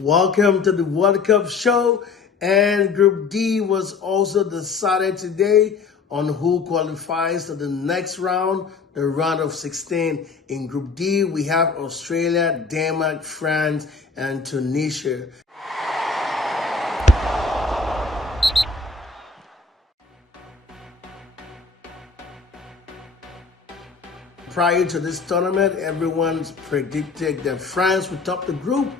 Welcome to the World Cup show. And Group D was also decided today on who qualifies to the next round, the round of 16. In Group D, we have Australia, Denmark, France, and Tunisia. Prior to this tournament, everyone's predicted that France would top the group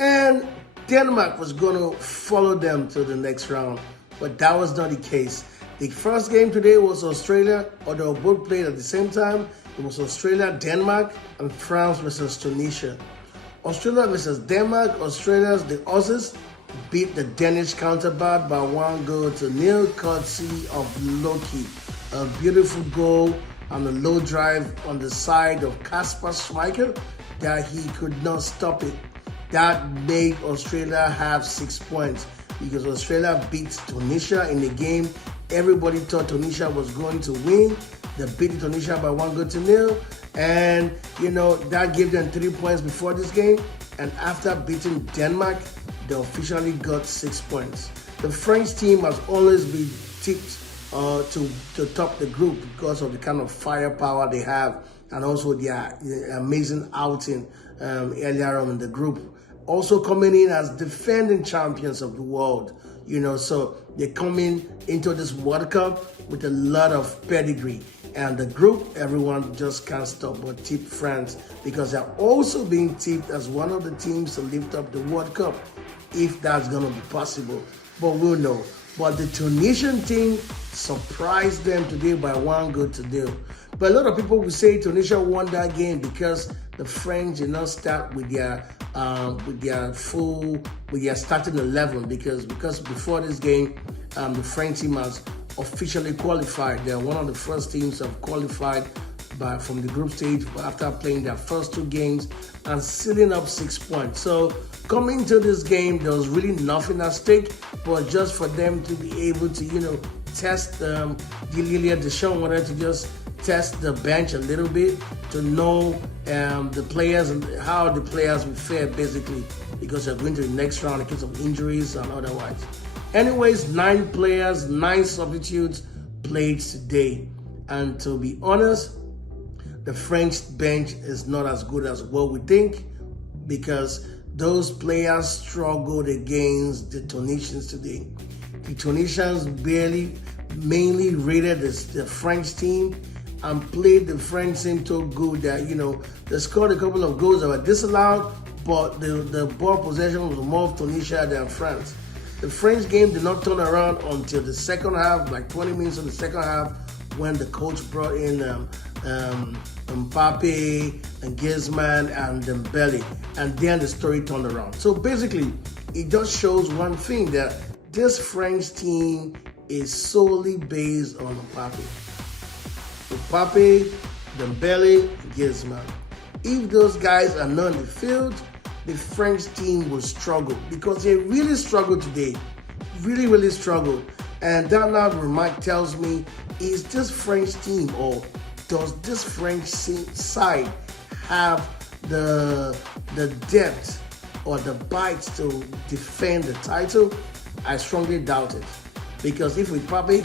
and Denmark was going to follow them to the next round. But that was not the case. The first game today was Australia, although both played at the same time. It was Australia, Denmark, and France versus Tunisia. Australia versus Denmark, the Aussies beat the Danish counterpart by 1-0, courtesy of Loki. A beautiful goal on a low drive on the side of Kasper Schmeichel that he could not stop it. That made Australia have 6 points because Australia beat Tunisia in the game. Everybody thought Tunisia was going to win. They beat Tunisia by 1-0, and that gave them 3 points before this game. And after beating Denmark, they officially got 6 points. The French team has always been tipped to top the group because of the kind of firepower they have and also their amazing outing earlier on in the group. Also coming in as defending champions of the world, so they're coming into this World Cup with a lot of pedigree. And the group, everyone just can't stop but tip France because they're also being tipped as one of the teams to lift up the World Cup, if that's going to be possible. But we'll know. But the Tunisian team surprised them today by 1-0. But a lot of people will say Tunisia won that game because the French did not start with their starting 11 because before this game, the French team has officially qualified. They're one of the first teams that have qualified from the group stage after playing their first 2 games and sealing up 6 points. So coming to this game, there was really nothing at stake, but just for them to be able to, test Didier Deschamps wanted to just test the bench a little bit to know the players and how the players will fare basically because they're going to the next round in case of injuries and otherwise. Anyways, 9 players, 9 substitutes played today. And to be honest, the French bench is not as good as what we think because those players struggled against the Tunisians today. The Tunisians mainly rated the French team and played the French team so good that, they scored a couple of goals that were disallowed, but the ball possession was more of Tunisia than France. The French game did not turn around until the second half, like 20 minutes of the second half, when the coach brought in Mbappe and Griezmann and Dembele, and then the story turned around. So basically, it just shows one thing, that this French team is solely based on Mbappe, Dembele, Griezmann. If those guys are not in the field, the French team will struggle because they really struggled today. Really, really struggled. And that now remark tells me, is this French team or does this French side have the depth or the bites to defend the title? I strongly doubt it. Because if Mbappe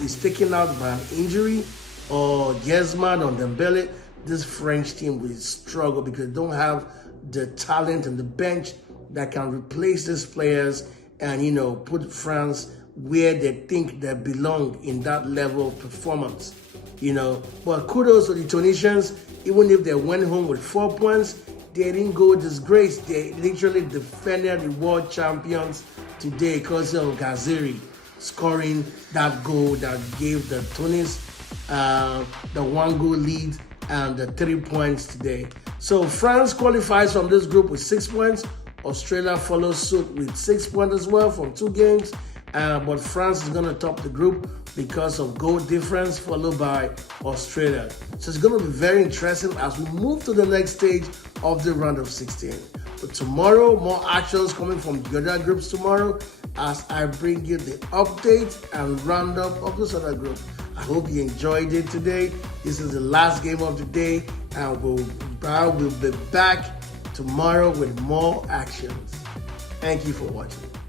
is taken out by an injury, or Griezmann or Dembele, this French team will struggle because they don't have the talent and the bench that can replace these players and, put France where they think they belong in that level of performance, But kudos to the Tunisians. Even if they went home with 4 points, they didn't go disgraced. They literally defended the world champions today because of Ghaziri scoring that goal that gave the Tunis the 1-goal lead and the 3 points today. So France qualifies from this group with 6 points. Australia follows suit with 6 points as well from 2 games. But France is going to top the group because of goal difference, followed by Australia. So it's going to be very interesting as we move to the next stage of the round of 16. But tomorrow, more actions coming from the other groups tomorrow as I bring you the update and roundup of this other group. I hope you enjoyed it today. This is the last game of the day, and I will be back tomorrow with more actions. Thank you for watching.